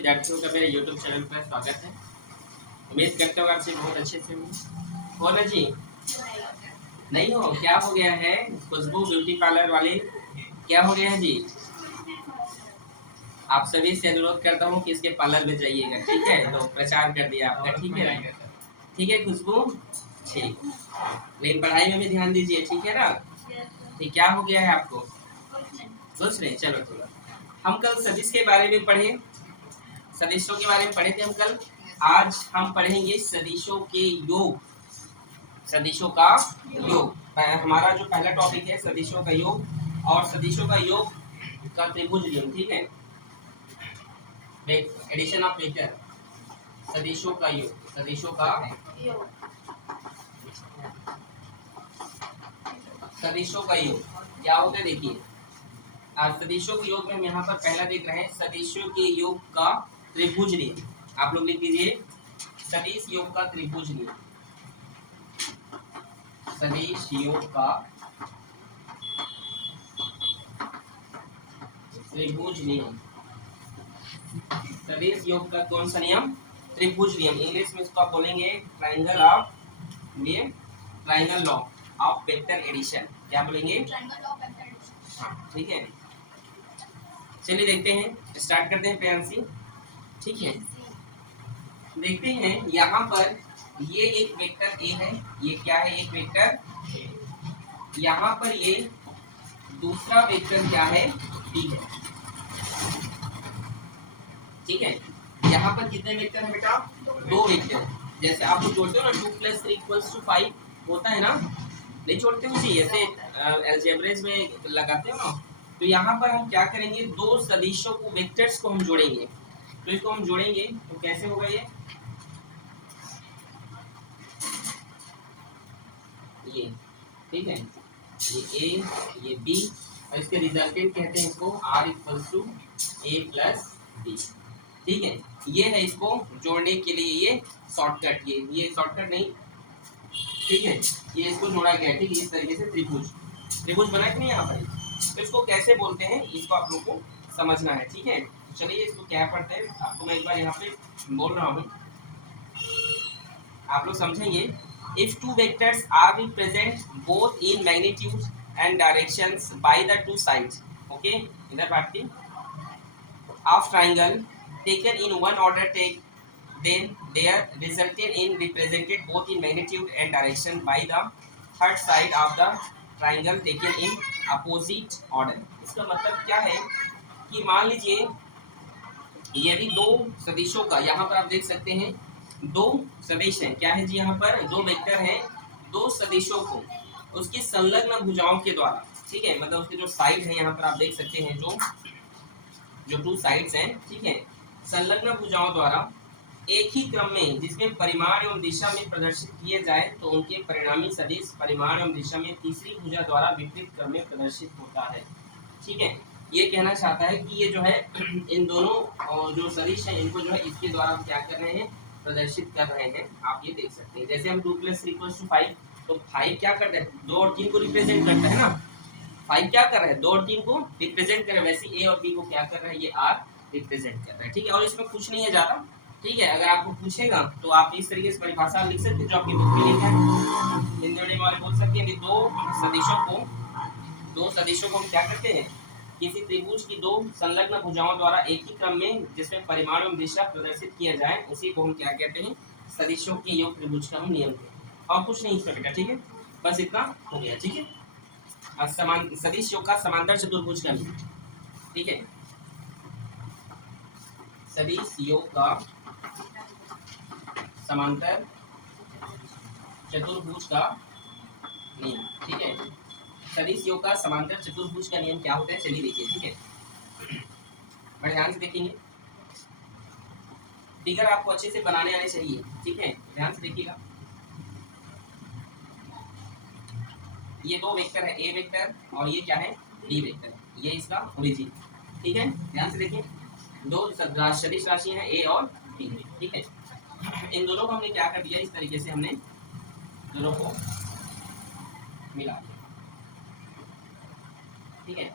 विद्यार्थियों का मेरे यूट्यूब चैनल पर स्वागत है। उम्मीद करता हूँ आपसे बहुत अच्छे से होंगे। कौन है जी? नहीं हो? क्या हो गया है? खुशबू ब्यूटी पार्लर वाले, क्या हो गया है जी? आप सभी से अनुरोध करता हूँ कि इसके पार्लर में जाइएगा, ठीक है? तो प्रचार कर दिया आपका, ठीक है? ठीक है खुशबू, ठीक। लेकिन पढ़ाई में भी ध्यान दीजिए, ठीक है ना? ठीक, क्या हो गया है आपको? सोच रहे? चलो थोड़ा। हम कल सदिश के बारे में पढ़े, सदिशों के बारे में पढ़े थे हम कल। आज हम पढ़ेंगे सदिशों के योग, सदिशों का योग। हमारा जो पहला टॉपिक है सदिशों का योग और सदिशों का योग का त्रिभुज नियम, ठीक है? एडिशन ऑफ वेक्टर, सदिशों का योग, सदिशों का सदिशों का योग क्या होता है देखिए। आज सदिशों के योग में हम यहाँ पर पहला देख रहे हैं सदिशों के योग का त्रिभुज नियम। आप लोग लिख दीजिए सदिश योग का त्रिभुज नियम, सदिश योग का त्रिभुज नियम। सदिश योग का कौन सा नियम? त्रिभुज नियम। इंग्लिश में इसको आप बोलेंगे ट्रायंगल ऑफ, ये triangle law of vector addition. क्या बोलेंगे? हाँ, ठीक है। चलिए देखते हैं, स्टार्ट करते हैं प्रियांशी, ठीक है? देखते हैं यहाँ पर ये एक वेक्टर ए है, ये क्या है? एक वेक्टर। यहाँ पर ये दूसरा वेक्टर क्या है? बी है, ठीक है? यहाँ पर कितने वेक्टर है बेटा? दो वेक्टर। जैसे आप लोग जोड़ते हो ना 2 + 3 = 5 होता है ना, नहीं जोड़ते हो जी? ऐसे अलजेब्रेज में लगाते हो ना। तो यहाँ पर हम क्या करेंगे, दो सदिशों को, वेक्टर्स को हम जोड़ेंगे। तो इसको हम जोड़ेंगे तो कैसे होगा ये ठीक है? ये ए, ये बी और इसके रिजल्टेंट कहते हैं इसको R = A + B, ठीक है? ये है इसको जोड़ने के लिए ये शॉर्टकट, ये शॉर्टकट नहीं, ठीक है? ये इसको जोड़ा गया है, ठीक है? इस तरीके से त्रिभुज बना कि नहीं यहाँ पर? तो इसको कैसे बोलते हैं इसको आप लोग को समझना है, ठीक है? तो चलिए इसको क्या पढ़ते हैं, आपको मैं एक बार यहाँ पे बोल रहा हूँ, आप लोग समझेंगे। If two vectors are represented both in magnitude and directions by the two sides, okay, इधर बात की, of triangle taken in one order take, then they are resulted in represented both in magnitude and direction by the third side of the triangle taken in opposite order। इसका मतलब क्या है कि मान लीजिए यदि दो सदिशों का, यहाँ पर आप देख सकते हैं दो सदिश हैं, क्या है जी? यहाँ पर दो वेक्टर हैं, दो सदिशों को उसकी संलग्न भुजाओं के द्वारा, ठीक है? मतलब उसके जो साइड है यहाँ पर आप देख सकते हैं, जो 2 साइड्स हैं, ठीक है? संलग्न भुजाओं द्वारा एक ही क्रम में जिसमें परिमाण एवं दिशा में प्रदर्शित किए जाए तो उनके परिणामी सदिश परिमाण एवं दिशा में तीसरी भुजा द्वारा विपरीत क्रम में प्रदर्शित होता है, ठीक है? ये कहना चाहता है कि ये जो है इन दोनों जो सदिश हैं इनको जो है इसके द्वारा हम क्या कर रहे हैं? प्रदर्शित कर रहे हैं। आप ये देख सकते हैं, जैसे हम 2 + 3 = 5, तो 5 क्या करता है? 2 और 3 को रिप्रेजेंट करता है ना। 5 क्या कर रहा है? 2 और 3 को रिप्रेजेंट कर रहा है। वैसे ए और बी को क्या कर रहा है? ये R रिप्रेजेंट कर रहा है, ठीक है? और इसमें कुछ नहीं है ज़्यादा, ठीक है? अगर आपको पूछेगा तो आप इस तरीके से परिभाषा लिख सकते हैं जो आपकी बुक में लिखा है। हिंदी वाले बोल सकते हैं कि दो सदिशों को हम क्या करते हैं? किसी त्रिभुज की दो संलग्न भुजाओं द्वारा एक ही क्रम में जिसमें परिमाण एवं दिशा प्रदर्शित किया जाए उसी को हम क्या कहते हैं? सदिशों के योग त्रिभुज का हम नियम कहते हैं। और कुछ नहीं इसका बेटा, ठीक है? बस इतना हो गया, ठीक है? अब सदिश योग का समांतर चतुर्भुज का नियम, ठीक है? सदिश योग का समांतर चतुर्भुज का नियम, ठीक है? सदिश योग का समांतर चतुर्भुज का नियम क्या होता है? चलिए देखिए, ठीक है? बड़े ध्यान से देखेंगे, फिगर आपको अच्छे से बनाने आने चाहिए, ठीक है? ध्यान से देखिएगा। ये दो वेक्टर है, ए वेक्टर और ये क्या है? बी वेक्टर, ये इसका ओरिजिन, ठीक है? ध्यान से देखिए, दो सदिश राशि है ए और बी, ठीक है? इन दोनों को हमने क्या कर दिया? इस तरीके से हमने दोनों को मिला दिया, ठीक है?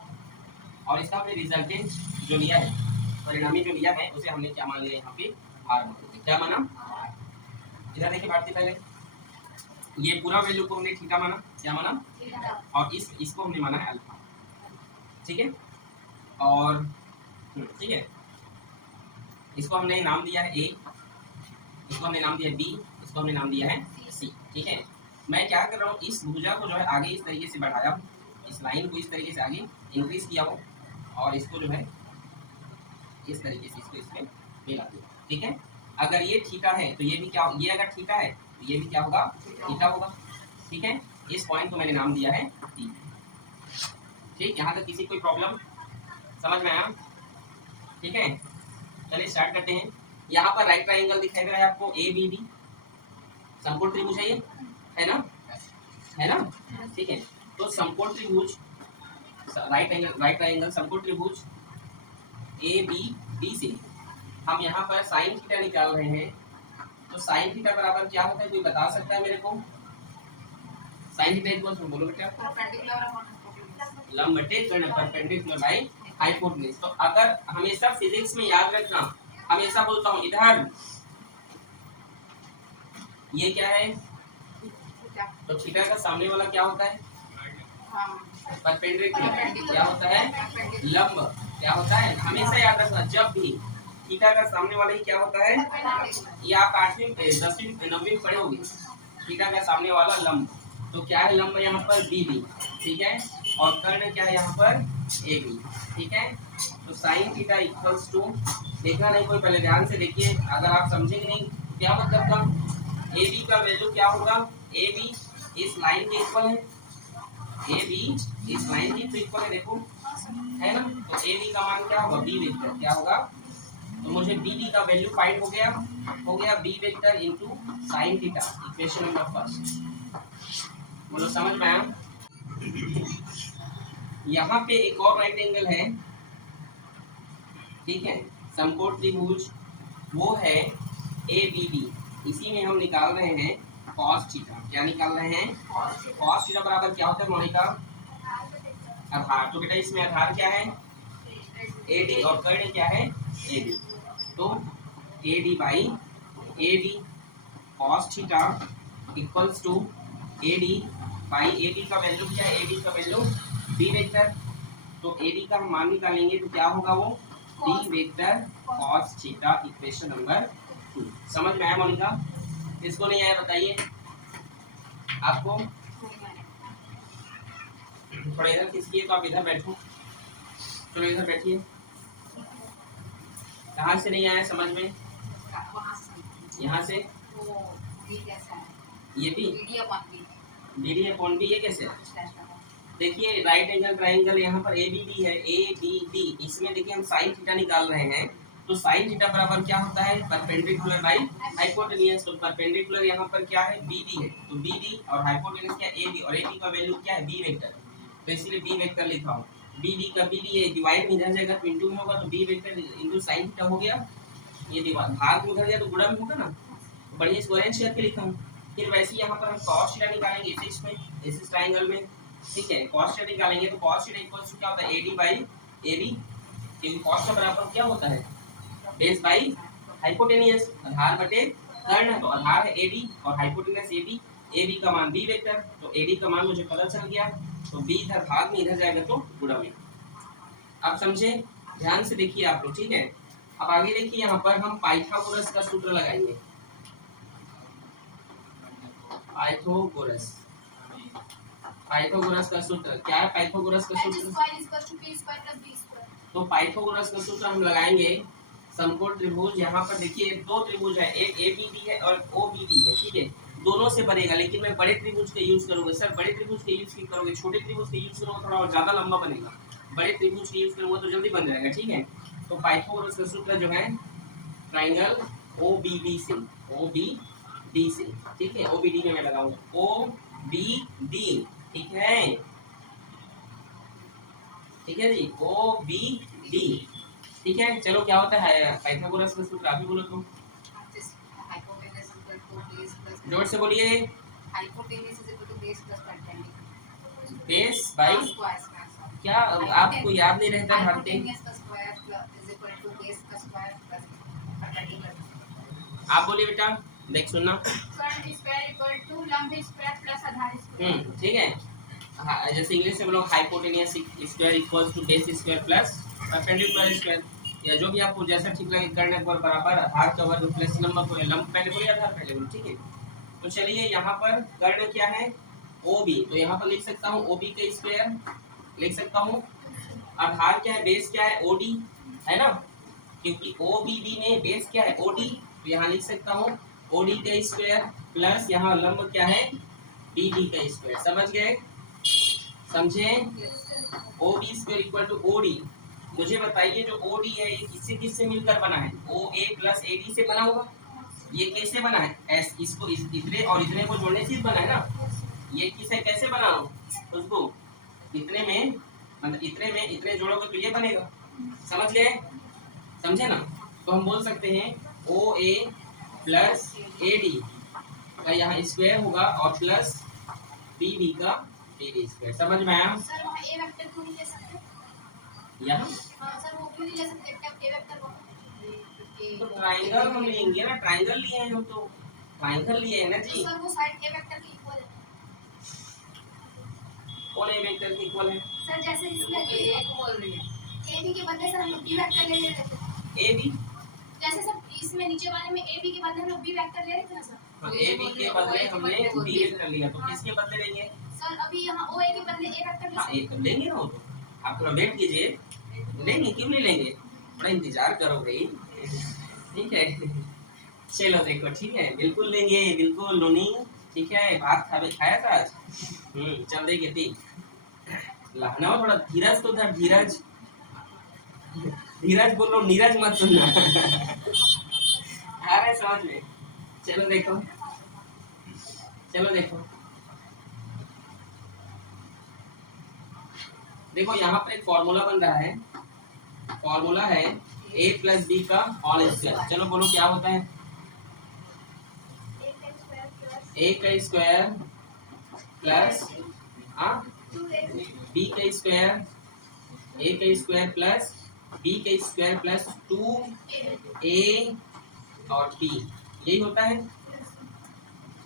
और इसका हमने रिजल्टेंट जो लिया है परिणामी जो लिया है उसे हमने क्या मान लिया यहाँ पे आर मान लिया। क्या माना? इधर देखिए भारती, पहले ये पूरा वैल्यू को हमने थीटा माना, क्या माना, और इसको हमने माना है अल्फा, ठीक है। और ठीक है, इसको हमने नाम दिया है ए, इसको हमने नाम दिया है बी, इसको हमने नाम दिया है सी, ठीक है। मैं क्या कर रहा हूँ, इस भुजा को जो है आगे इस तरीके से बढ़ाया, इस लाइन को इस तरीके से आगे इंक्रीज किया हो, और इसको जो है इस तरीके से इसको इसमें मिला दिया, ठीक है। अगर ये थीटा है तो ये भी क्या, ये अगर थीटा है तो ये भी क्या होगा, थीटा होगा, ठीक है। इस पॉइंट को मैंने नाम दिया है टी, ठीक। यहाँ तक किसी कोई प्रॉब्लम समझ में आया? ठीक है, चलिए स्टार्ट करते हैं। यहाँ पर राइट ट्राइंगल दिखाई दे रहा है आपको, ए बी डी, समकोण त्रिभुज है ना, है ना, ठीक है। तो समकोण त्रिभुज, राइट ट्राइंगल समकोण त्रिभुज ए बी डी से हम यहाँ पर साइन थीटा निकाल रहे हैं। तो साइन थीटा बराबर क्या होता है, कोई बता सकता है मेरे को? साइन थीटा इक्वल टू, बोलो बेटा, लंब बटे कर्ण, परपेंडिकुलर बाय हाइपोटेन्यूज। तो अगर हमेशा फिजिक्स में याद रखना, हमेशा बोलता हूँ इधर ये क्या है, तो थीटा का सामने वाला क्या होता है, परपेंडिकुलर, क्या होता है, लंब, क्या होता है, हमेशा याद रखना जब भी थीटा का सामने वाला ही क्या होता है, ये आप 8वीं 10वीं 9वीं पढ़े होंगे, थीटा का सामने वाला लंब, तो क्या है लंब यहाँ पर बी बी, ठीक है, और कर्ण क्या है यहाँ पर ए बी, ठीक है। तो साइन थीटा इक्वल्स टू, देखना नहीं कोई, पहले ध्यान से देखिए, अगर आप समझेंगे नहीं क्या मतलब का, ए बी का वैल्यू क्या होगा, ए बी इस लाइन के इक्वल है, ए बी इस लाइन के इक्वल है, देखो है ना। तो ए बी का मान क्या होगा, बी वेक्टर, क्या होगा, तो मुझे बी डी का वैल्यू फाइंड हो गया B vector into sine theta, equation number first, बोलो समझ में आया? यहाँ पे एक और राइट एंगल है, ठीक है, समकोण त्रिभुज, वो है ए बी डी, इसी में हम निकाल रहे हैं cos थीटा। क्या निकाल रहे हैं, cos थीटा बराबर क्या होता है मोनिका, आधार। तो बेटा इसमें आधार क्या है, ए डी, और कर्ण क्या है, ए डी। तो A D by A D cos theta equals to A D by A D का वैल्यू क्या है, ए डी का वैल्यू बी वेक्टर। तो ए डी का हम मान निकालेंगे तो क्या होगा, वो B vector cos theta, equation number 2। समझ में आया मोनिका? इसको नहीं आया बताइए आपको, थोड़ा इधर खिसकिए, तो आप इधर बैठो, चलो इधर बैठिए। कहाँ से नहीं आया समझ में, यहाँ से, ये भी बी डी अपॉन बी, ये कैसे, देखिए राइट एंगल ट्राइंगल यहाँ पर ए बी डी है, ए बी डी, इसमें देखिए हम साइन थीटा निकाल रहे हैं। तो साइन थीटा बराबर क्या होता है, परपेंडिकुलर बाय हाइपोटेन्यूज। तो परपेंडिकुलर यहाँ पर क्या है, बी डी है, तो बी डी, और हाइपोटेन्यूज क्या, ए बी, और ए बी का वैल्यू क्या है, बी वेक्टर, तो इसीलिए बी वेक्टर लिखा हूँ। बी डी का बी डी है, डिवाइड में इधर जाएगा तो इंटू में होगा, तो B vector into sine theta हो गया, ये डिवाइड, भाग में उधर जाए तो गुणा में होगा ना, तो बढ़िया इसको अरेंज करके लिखा हूँ। फिर वैसे यहाँ पर हम cos थीटा निकालेंगे इस ट्राइंगल में, ठीक है, cos थीटा निकालेंगे तो cos थीटा इक्वल्स टू क्या होता है, AD बाई AB, क्योंकि cos का बराबर क्या होता है, बेस बाई हाइपोटेन्यूज, आधार बटे कर्ण, तो आधार है AD और हाइपोटेन्यूज AB, AB का मान B वेक्टर, तो AD का मान मुझे पता चल गया, तो B इधर भाग में इधर जाएगा तो गुणा में। आप समझे, ध्यान से देखिए आप लोग, ठीक है। अब आगे देखिए, यहाँ पर हम पाइथागोरस का सूत्र लगाएंगे, पाइथागोरस का सूत्र क्या है, पाइथागोरस का सूत्र, तो पाइथागोरस का सूत्र हम लगाएंगे, समकोण त्रिभुज, यहाँ पर देखिए दो त्रिभुज है, एक ABD है और OBD है, ठीक है, दोनों से बनेगा, लेकिन मैं बड़े त्रिभुज का यूज करूंगा। सर बड़े त्रिभुज का यूज क्यों करोगे, छोटे त्रिभुज का यूज करोगे थोड़ा और ज्यादा लंबा बनेगा, बड़े त्रिभुज का यूज करूंगा तो जल्दी बन जाएगा, ठीक है। तो पाइथागोरस का सूत्र जो है ट्राइंगल OBD से, ठीक है, OBD में मैं लगाऊंगा OBD, ठीक है, ठीक है जी, OBD, ठीक है। चलो क्या होता है पाइथागोरस का सूत्र, आप ही बोलो तो, जोर से बोलिए, बेस बाई क्या आपको याद नहीं रहता भारती? आप बोलिए बेटा, देख सुनना। ठीक है। हाँ, जैसे इंग्लिश में हम लोग hypotenuse square equals to base square plus perpendicular square, या जो भी आपको जैसा ठीक लगे करने पर बराबर आधार का वर्ग प्लस लंब को लंब पहले बोलिए आधार पहले बोलो, ठीक है। तो चलिए यहाँ पर कर्ण क्या है, ओ बी, तो यहाँ पर लिख सकता हूँ ओ बी का स्क्वायर लिख सकता हूँ। आधार क्या है, बेस क्या है, ओ डी है ना, क्योंकि ओ बी डी में बेस क्या है, ओ डी, तो यहाँ लिख सकता हूँ ओ डी का स्क्वायर प्लस यहाँ लंब क्या है, बी डी का स्क्वायर। समझ गए, समझे? O B square equal to O D. मुझे बताइए जो ओ डी है ये किससे किससे मिलकर बना है, ओ ए प्लस ए डी से बना होगा। ये कैसे बना है, एस इसको इतने और इतने को जोड़ने से बना है ना। ये किसे कैसे बनाओ, उसको इतने में मतलब इतने में इतने जोड़ोगे तो ये बनेगा। समझ गए, समझे ना। तो हम बोल सकते हैं ओ ए प्लस ए डी का यहाँ स्क्वायर होगा और प्लस बी डी का बी डी स्क्वायर। समझ में आया? सर वहाँ ए वेक्टर क्यों नहीं ले सकते? यहाँ हाँ सर वो क्यों नहीं ले सकते, ए वेक्टर को तो ट्राइंगल हम लेंगे ना, ट्राइंगल लिए हैं हम, तो ट्राइंगल लिए हैं ना जी। सर वो साइड ए वेक्टर के इक्वल है। कौन ए वेक्टर के इक्वल है? सर जैसे इसमें ए को बोल रही है, ए बी के बदले सर हम लोग बी वेक्टर ले लेते थे। ए बी जैसे सर इसमें नीचे वाले में ए बी के बदले हम लोग बी वेक्टर ले रहे थे ना सर। हाँ, ए बी के बदले हमने बी वेक्टर लिया, तो किसके बदले लेंगे सर? अभी यहाँ ओ ए के बदले ए वेक्टर ले हाँ सकते ए तो लेंगे ना, वो तो आप थोड़ा वेट कीजिए, लेंगे क्यों नहीं लेंगे, थोड़ा इंतजार करो भाई, ठीक है। चलो देखो, ठीक है, बिल्कुल लेंगे, बिल्कुल लोनी, ठीक है। भात खाया था आज, चल देंगे दी लहना हो थोड़ा, धीरज तो था, धीरज धीरज बोलो, नीरज मत सुनना। आ रहे समझ में। चलो देखो, चलो देखो, देखो यहाँ पर एक फॉर्मूला बन रहा है, फॉर्मूला है a प्लस बी का होल स्क्वायर। चलो बोलो क्या होता है, a का स्क्वायर प्लस बी का स्क्वायर, a का स्क्वायर प्लस बी का स्क्वायर प्लस 2a और b, यही होता है।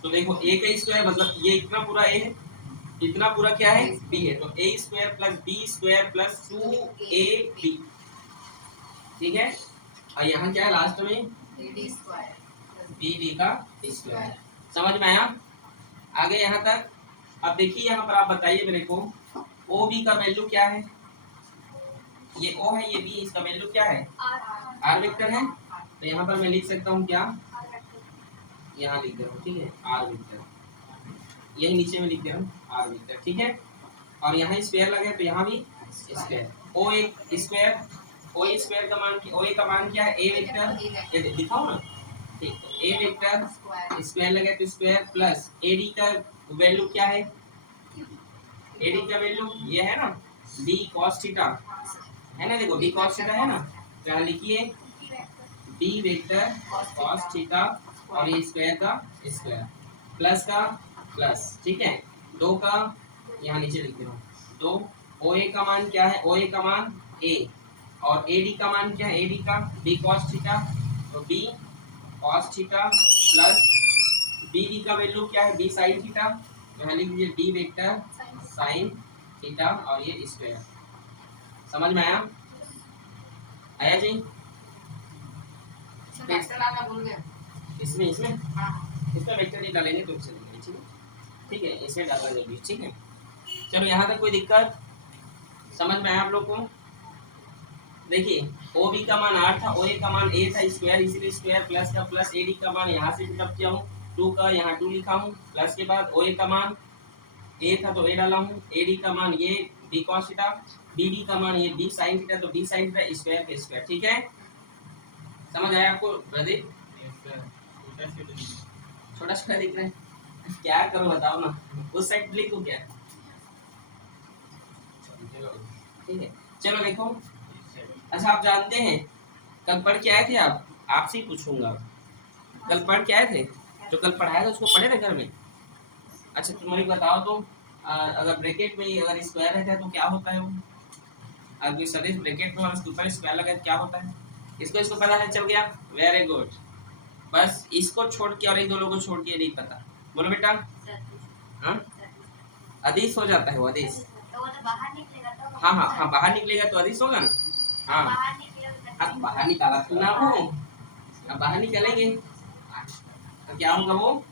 तो देखो a का स्क्वायर मतलब ये इतना पूरा a है, इतना पूरा क्या है, b है, तो a square plus b square plus 2ab, ठीक है। और यहाँ क्या है लास्ट में, बी डी का स्क्वायर। समझ में आया? आगे यहाँ तक। अब देखिए यहाँ पर आप बताइए मेरे को, ओ बी का वैल्यू क्या है, ये ओ है, ये बी, इसका वैल्यू क्या है, आर वेक्टर है। तो यहाँ पर मैं लिख सकता हूँ क्या, यहाँ लिख दे रहा हूँ, ठीक है, आर वेक्टर, यही नीचे में लिख दे रहा हूँ आर वेक्टर, ठीक है। और यहाँ स्क्वायर लगे तो यहाँ भी स्क्वायर, ओ ए स्क्वायर, ओ ए स्क्वायर का मान, ओ ए का मान क्या है, ए वेक्टर, ये दिखाओ ना, ठीक, तो ए वेक्टर स्क्वायर लगे तो स्क्वायर प्लस ए डी का वैल्यू क्या है, ए डी का वैल्यू ये है ना, डी कॉस थीटा है ना, देखो डी कॉस थीटा है ना, तो यहाँ लिखिए डी वेक्टर कॉस थीटा और ये स्क्वायर का स्क्वायर प्लस का प्लस, ठीक है, दो का यहाँ नीचे लिख रहा हूँ, तो ओ ए का मान क्या है, ओ ए का मान ए, और ए डी का मान क्या है, ए डी का बी कॉस थीटा, तो B cos theta plus B D का वैल्यू क्या है, बी साइन थीटा, तो यहाँ लिख दीजिए डी वेक्टर साइन थीटा और ये स्क्वायर। समझ में आया? आया जी? इसमें इसमें इसमें वेक्टर नहीं डालेंगे तो चलेगा, ठीक है, ठीक है, इसमें डालना जरूरी, ठीक है। चलो यहाँ तक कोई दिक्कत, समझ में आया आप लोग को? देखिए ओ बी का मान 8 था, ओ ए का मान a था स्क्वायर, इसीलिए स्क्वायर प्लस का प्लस, ए डी का मान यहाँ से पिकअप किया हूँ, 2 का यहाँ 2 लिखा हूँ, प्लस के बाद ओ ए का मान a था तो a डाला हूँ, ए डी का मान ये b cos theta, B D का मान ये b sin थीटा, तो b sin थीटा स्क्वायर का स्क्वायर, ठीक है। समझ आया आपको प्रदीप? छोटा छोटा दिख रहा है, क्या करो बताओ ना, उस साइड लिखो क्या, ठीक है। चलो देखो, अच्छा आप जानते हैं कल पढ़ के आए थे, आप आपसे ही पूछूंगा, कल पढ़ के आए थे, जो कल पढ़ाया था उसको पढ़े थे घर में? अच्छा तुम मुझे बताओ तो, अगर ब्रैकेट में अगर स्क्वायर रहता है तो क्या होता है वो, अब कोई सदिश ब्रैकेट में हम इसके ऊपर स्क्वायर लगाए क्या होता है, इसको पता है, चल गया, वेरी गुड। बस इसको छोड़ के और एक दो लोगों को छोड़ के नहीं पता, बोलो बेटा। हाँ, अदिश हो जाता है वो, अदिश। तो वो तो बाहर निकलेगा तो हाँ हाँ हाँ, बाहर निकलेगा तो अदिश होगा ना। हाँ बाहर निकलेगा हाँ, बाहर निकाला था ना वो, अब बाहर निकलेंगे तो क्या होगा वो,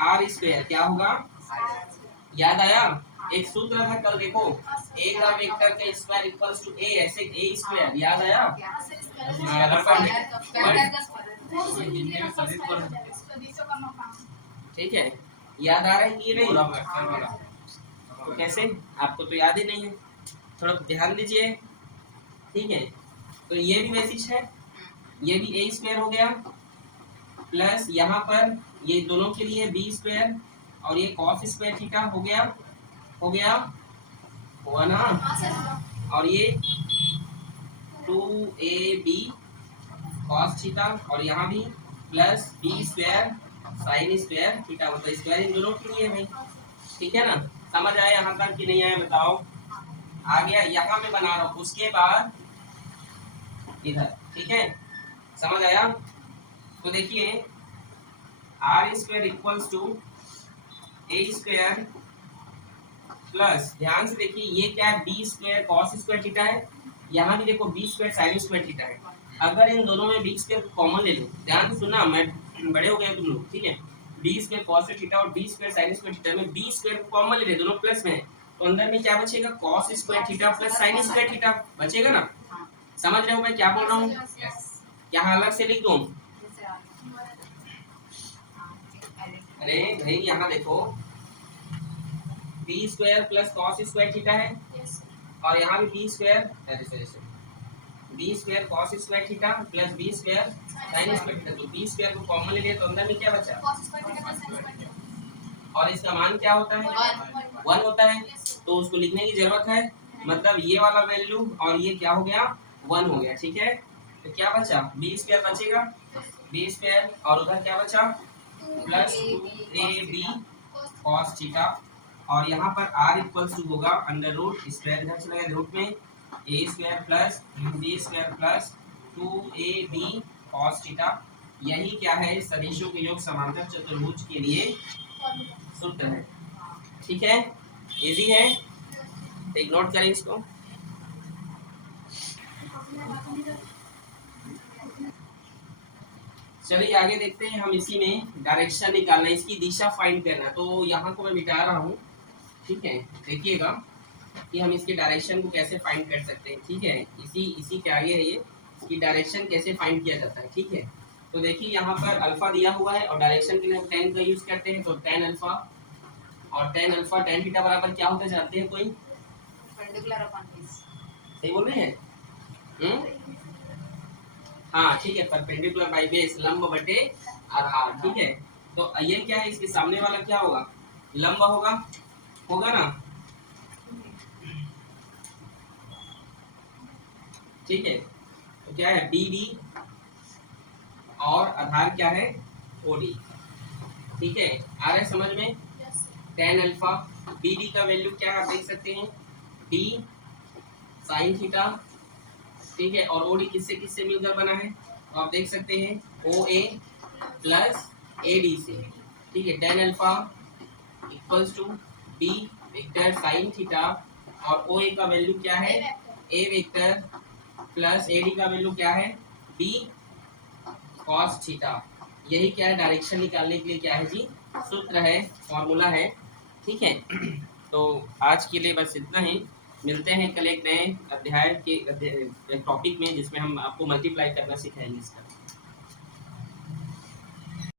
आर स्क्वायर क्या होगा, याद आया। एक सूत्र था कल, देखो, ए का वेक्टर का स्क्वायर इक्वल्स टू ए, ऐसे ए स्क्वायर, याद आया। ठीक है, याद आ रहा है कि नहीं, तो कैसे, आपको तो याद ही नहीं है, थोड़ा ध्यान दीजिए। ठीक है, तो ये भी बेसिस है, ये भी ए स्क्वायर हो गया, प्लस यहाँ पर ये दोनों के लिए बी स्क्वायर, और ये कॉस स्क्वायर थीटा हो गया, हो गया, हुआ ना। और ये 2ab कॉस थीटा, और यहाँ भी plus B square sine square theta, मतलब स्क्वायर इन दोनों के लिए है भाई। ठीक है ना, समझ आया यहाँ तक कि नहीं आया बताओ। आ गया, यहाँ मैं बना रहा हूँ, उसके बाद इधर, ठीक है, समझ आया। तो देखिए R square equals to A square plus, ध्यान से देखिए ये क्या है, B square cos square theta है, यहाँ भी देखो B square sine square theta है। अगर इन दोनों में बी स्क्वायर कॉमन ले लो, ध्यान से सुनना, मैं बड़े हो गए तुम लोग, ठीक है, B square cos square theta और b square sine square theta में बी स्क्वायर कॉमन ले ले, दोनों प्लस में है, तो अंदर में क्या बचेगा, cos square theta plus sign square theta बचेगा ना। समझ रहे हो मैं क्या बोल रहा हूँ, यहाँ अलग से लिख दूं। अरे भाई यहाँ देखो, B square plus cos square theta है, और यहाँ भी B square, B square cos square theta plus B square sine square theta, तो बी स्क्वायर को कॉमन ले लिया तो अंदर में क्या बचा, और इसका मान क्या होता है, 1 होता है, तो उसको लिखने की जरूरत है, मतलब ये वाला वैल्यू और ये क्या हो गया, 1 हो गया। ठीक है, तो क्या बचा, बी स्क्वायर बचेगा, बी स्क्वायर, और उधर क्या बचा, प्लस 2ab कॉस थीटा, और यहाँ पर r इक्वल्स टू होगा अंडर रूट, स्क्वायर इधर चला गया रूट में, a square plus B square plus 2ab cos theta. यही क्या है, सदिशों के योग समांतर चतुर्भुज के लिए सूत्र है। ठीक है, इजी है, एक नोट करें इसको। चलिए आगे देखते हैं, हम इसी में डायरेक्शन निकालना, इसकी दिशा फाइंड करना, तो यहाँ को मैं मिटा रहा हूँ। ठीक है, देखिएगा कि हम इसके डायरेक्शन को कैसे फाइंड कर सकते हैं। ठीक है, इसी के आगे है ये, इसकी डायरेक्शन कैसे फाइंड किया जाता है। ठीक है, तो देखिए यहाँ पर अल्फा दिया हुआ है, और डायरेक्शन के लिए हम tan का यूज करते हैं, तो tan अल्फा, और tan अल्फा tan थीटा बराबर क्या होता है जानते हैं कोई, सही बोल रहे हैं। हाँ ठीक है, परपेंडिकुलर बाई बेस, लंब बटे आधार। ठीक है, तो ये क्या है, इसके सामने वाला क्या होगा, लंब होगा, होगा ना। ठीक है, तो क्या है, बी डी, और आधार क्या है, ओ डी। ठीक है, आ रहा है समझ में। tan अल्फा, बी डी का वैल्यू क्या है आप देख सकते हैं, डी साइन थीटा। ठीक है, और ओडी किससे किससे मिलकर बना है, तो आप देख सकते हैं ओ ए प्लस ए डी से। ठीक है, tan alpha equals to B vector sine theta, और ओ ए का वैल्यू क्या है, A vector plus A D का वैल्यू क्या है, बी कॉस थीटा। यही क्या है, डायरेक्शन निकालने के लिए क्या है जी, सूत्र है, फॉर्मूला है। ठीक है, तो आज के लिए बस इतना ही, मिलते हैं कल एक नए अध्याय के टॉपिक में, जिसमें हम आपको मल्टीप्लाई करना सिखाएंगे इसका।